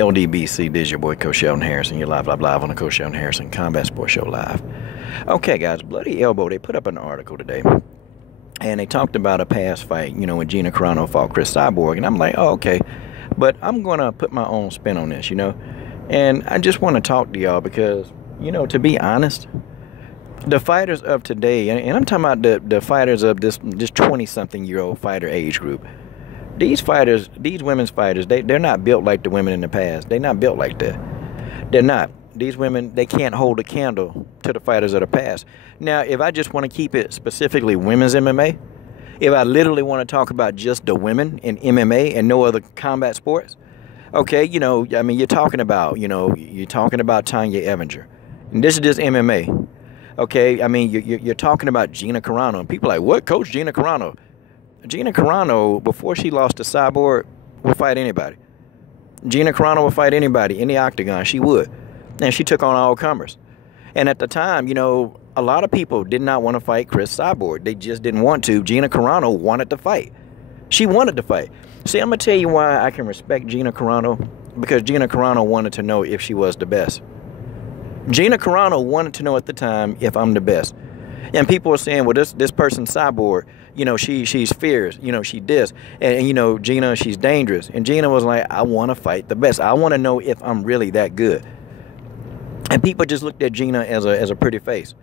LDBC, this is your boy Coach Sheldon Harrison. You're live on the Coach Sheldon Harrison Combat Sports Show live. Okay, guys, Bloody Elbow, they put up an article today, and they talked about a past fight, you know, when Gina Carano fought Chris Cyborg, and I'm like, oh, okay, but I'm going to put my own spin on this, you know, and I just want to talk to y'all because, you know, to be honest, the fighters of today, and I'm talking about the fighters of this 20-something-year-old fighter age group, these fighters, these women's fighters, they're not built like the women in the past. They're not built like that. They're not. These women, they can't hold a candle to the fighters of the past. Now, if I just want to keep it specifically women's MMA, if I literally want to talk about just the women in MMA and no other combat sports, okay, you know, I mean, you're talking about Tanya Evinger. And this is just MMA. Okay, I mean, you're talking about Gina Carano. And people are like, what, Coach Gina Carano? Gina Carano, before she lost to Cyborg, would fight anybody. Gina Carano would fight anybody in the octagon. She would. And she took on all comers. And at the time, you know, a lot of people did not want to fight Chris Cyborg. They just didn't want to. Gina Carano wanted to fight. She wanted to fight. See, I'm going to tell you why I can respect Gina Carano. Because Gina Carano wanted to know if she was the best. Gina Carano wanted to know at the time if I'm the best. And people are saying, well, this person Cyborg, you know, she's fierce, you know, she this, and you know, Gina, she's dangerous. And Gina was like, I want to fight the best. I want to know if I'm really that good. And people just looked at Gina as a pretty face.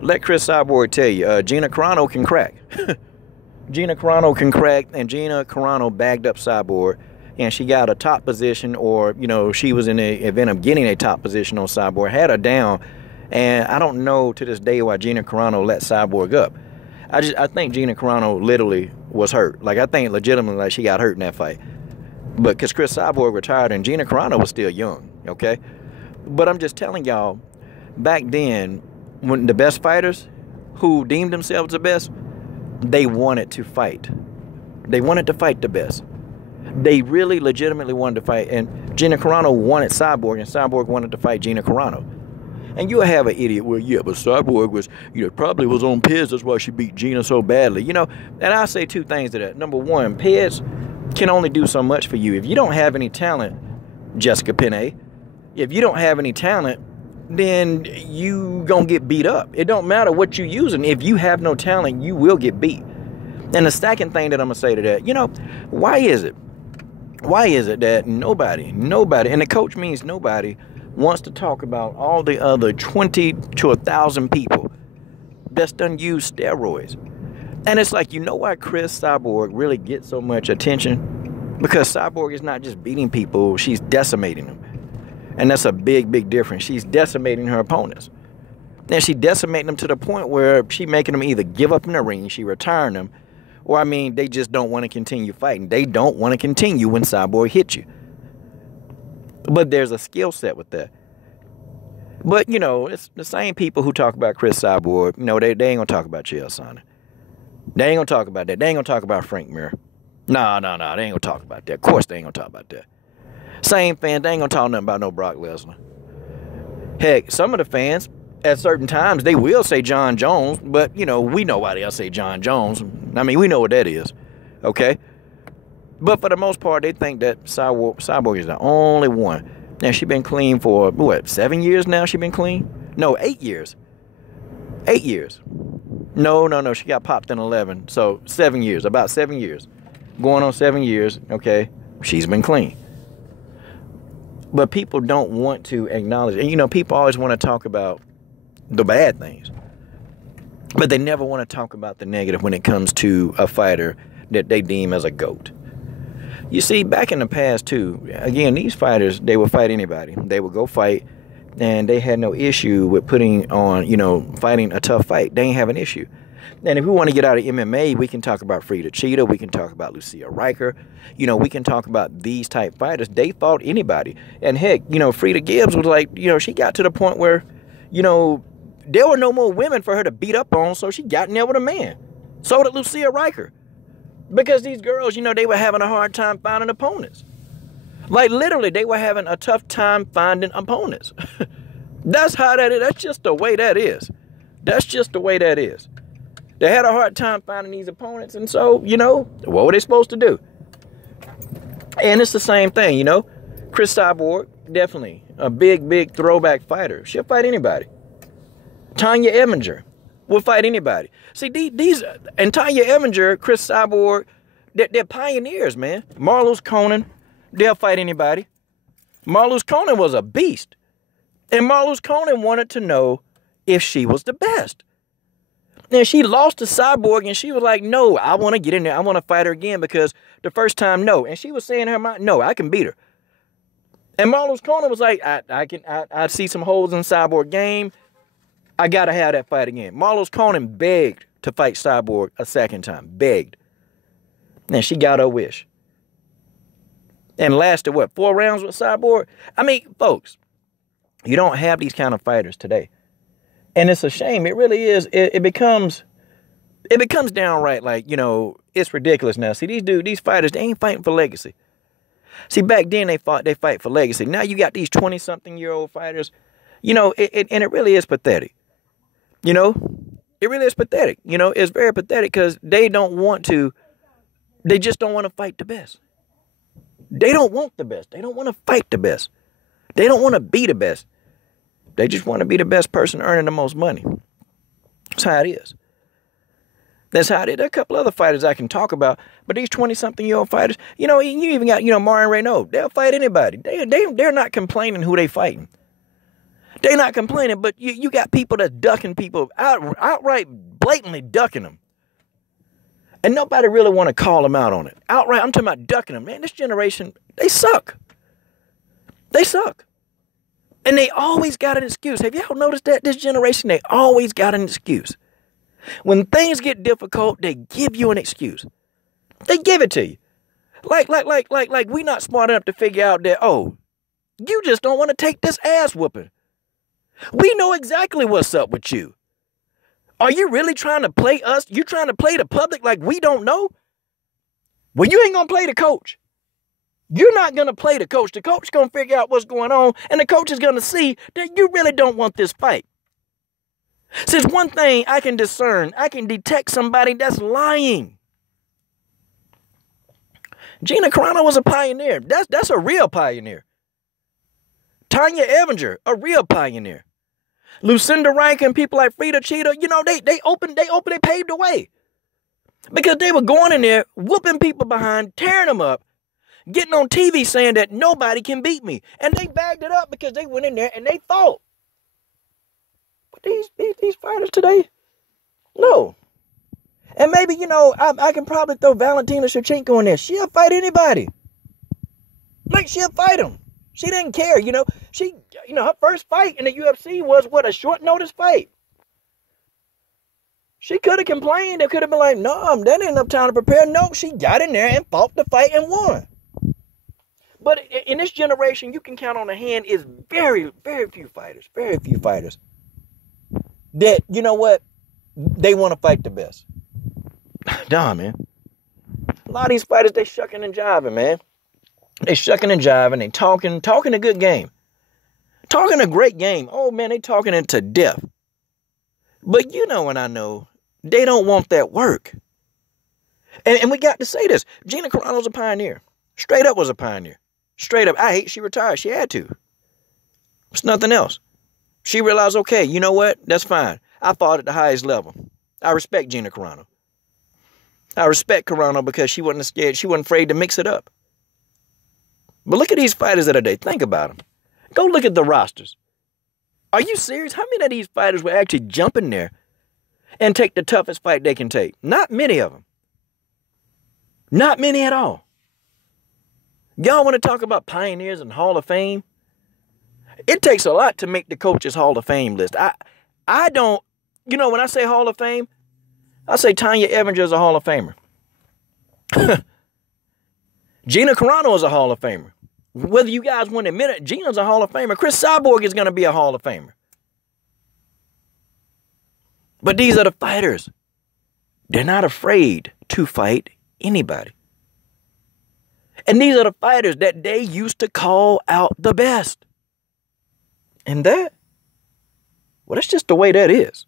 Let Chris Cyborg tell you, Gina Carano can crack. Gina Carano can crack, and Gina Carano bagged up Cyborg, and she got a top position, or, you know, she was in the event of getting a top position on Cyborg, had her down. And I don't know to this day why Gina Carano let Cyborg up. I think Gina Carano literally was hurt. Like, I think legitimately, like, she got hurt in that fight. But because Chris Cyborg retired and Gina Carano was still young, okay? But I'm just telling y'all, back then, when the best fighters who deemed themselves the best, they wanted to fight. They wanted to fight the best. They really legitimately wanted to fight. And Gina Carano wanted Cyborg, and Cyborg wanted to fight Gina Carano. And you'll have an idiot, well, yeah, but Cyborg was, you know, probably was on Pez, that's why she beat Gina so badly. You know, and I'll say two things to that. Number one, Pez can only do so much for you. If you don't have any talent, Jessica Penne, if you don't have any talent, then you gonna get beat up. It don't matter what you're using. If you have no talent, you will get beat. And the second thing that I'm gonna say to that, you know, why is it that nobody, and the coach means nobody, wants to talk about all the other 20 to 1,000 people that's done use steroids? And it's like, you know why Chris Cyborg really gets so much attention? Because Cyborg is not just beating people, she's decimating them. And that's a big, big difference. She's decimating her opponents. And she's decimating them to the point where she's making them either give up in the ring, she retiring them, or, I mean, they just don't want to continue fighting. They don't want to continue when Cyborg hits you. But there's a skill set with that. But, you know, it's the same people who talk about Chris Cyborg, you know, they ain't going to talk about Chael Sonnen. They ain't going to talk about that. They ain't going to talk about Frank Mir. No, they ain't going to talk about that. Of course they ain't going to talk about that. Same fans, they ain't going to talk nothing about no Brock Lesnar. Heck, some of the fans, at certain times, they will say John Jones, but, you know, we know why they'll say John Jones. I mean, we know what that is, okay? But for the most part, they think that Cyborg is the only one. And she been clean for, what, 7 years now she been clean? No, 8 years. 8 years. No. She got popped in 11. So 7 years, about 7 years. Going on 7 years, okay, she's been clean. But people don't want to acknowledge, and, you know, people always want to talk about the bad things. But they never want to talk about the negative when it comes to a fighter that they deem as a GOAT. You see, back in the past, too, again, these fighters, they would fight anybody. They would go fight, and they had no issue with putting on, you know, fighting a tough fight. They ain't have an issue. And if we want to get out of MMA, we can talk about Frida Cheetah. We can talk about Lucia Riker. You know, we can talk about these type fighters. They fought anybody. And heck, you know, Frida Gibbs was like, you know, she got to the point where, you know, there were no more women for her to beat up on, so she got in there with a man. So did Lucia Riker. Because these girls, you know, they were having a hard time finding opponents. Like, literally, they were having a tough time finding opponents. That's how that is. That's just the way that is. That's just the way that is. They had a hard time finding these opponents, and so, you know, what were they supposed to do? And it's the same thing, you know. Chris Cyborg, definitely a big throwback fighter. She'll fight anybody. Tanya Evinger will fight anybody. See, these and Tanya Evinger, Chris Cyborg, they're pioneers, man. Marloes Conan, they'll fight anybody. Marloes Conan was a beast. And Marloes Conan wanted to know if she was the best. And she lost to Cyborg, and she was like, no, I want to get in there. I want to fight her again because the first time, no. And she was saying in her mind, no, I can beat her. And Marloes Conan was like, I see some holes in Cyborg game. I got to have that fight again. Marloes Conan begged to fight Cyborg a second time. Begged. And she got her wish. And lasted, what, 4 rounds with Cyborg? I mean, folks, you don't have these kind of fighters today. And it's a shame. It really is. It becomes downright like, you know, it's ridiculous now. See, these fighters, they ain't fighting for legacy. See, back then they fight for legacy. Now you got these 20-something-year-old fighters, you know, and it really is pathetic. You know, it really is pathetic. You know, it's very pathetic because they just don't want to fight the best. They don't want the best. They don't want to fight the best. They don't want to be the best. They just want to be the best person earning the most money. That's how it is. That's how it is. There are a couple other fighters I can talk about, but these 20-something-year-old fighters, you know, you even got, you know, Marion Renaud. They'll fight anybody. They're not complaining who they fighting. They're not complaining, but you got people that's ducking people, outright blatantly ducking them. And nobody really want to call them out on it. Outright, I'm talking about ducking them. Man, this generation, they suck. They suck. And they always got an excuse. Have y'all noticed that? This generation, they always got an excuse. When things get difficult, they give you an excuse. They give it to you. Like we not smart enough to figure out that, oh, you just don't want to take this ass whooping. We know exactly what's up with you. Are you really trying to play us? You trying to play the public like we don't know? Well, you ain't going to play the coach. You're not going to play the coach. The coach is going to figure out what's going on, and the coach is going to see that you really don't want this fight. Since one thing I can discern, I can detect somebody that's lying. Gina Carano was a pioneer. That's a real pioneer. Tanya Evinger, a real pioneer. Lucinda Rankin and people like Frida Cheetah, you know, they paved the way. Because they were going in there, whooping people behind, tearing them up, getting on TV saying that nobody can beat me. And they bagged it up because they went in there and they fought. But these fighters today, no. And maybe, you know, I can probably throw Valentina Shevchenko in there. She'll fight anybody. Like, she'll fight them. She didn't care, you know. Her first fight in the UFC was, what, a short notice fight. She could have complained. It could have been like, no, that ain't enough time to prepare. No, she got in there and fought the fight and won. But in this generation, you can count on a hand is very few fighters that, you know what, they want to fight the best. Nah, man. A lot of these fighters, they shucking and jiving, man. They shucking and jiving. They talking a good game. Talking a great game. Oh, man, they talking it to death. But you know and I know, they don't want that work. And we got to say this. Gina Carano's a pioneer. Straight up was a pioneer. Straight up. I hate she retired. She had to. It's nothing else. She realized, okay, you know what? That's fine. I fought at the highest level. I respect Gina Carano. I respect Carano because she wasn't scared. She wasn't afraid to mix it up. But look at these fighters of the day. Think about them. Go look at the rosters. Are you serious? How many of these fighters will actually jump in there and take the toughest fight they can take? Not many of them. Not many at all. Y'all want to talk about pioneers and Hall of Fame? It takes a lot to make the coach's Hall of Fame list. I don't, you know, when I say Hall of Fame, I say Tanya Evinger is a Hall of Famer. Gina Carano is a Hall of Famer. Whether you guys want to admit it, Gina's a Hall of Famer. Chris Cyborg is going to be a Hall of Famer. But these are the fighters. They're not afraid to fight anybody. And these are the fighters that they used to call out the best. And that, well, that's just the way that is.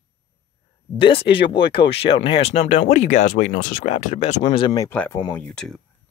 This is your boy, Coach Shelton Harris. And I'm done. What are you guys waiting on? Subscribe to the best women's MMA platform on YouTube.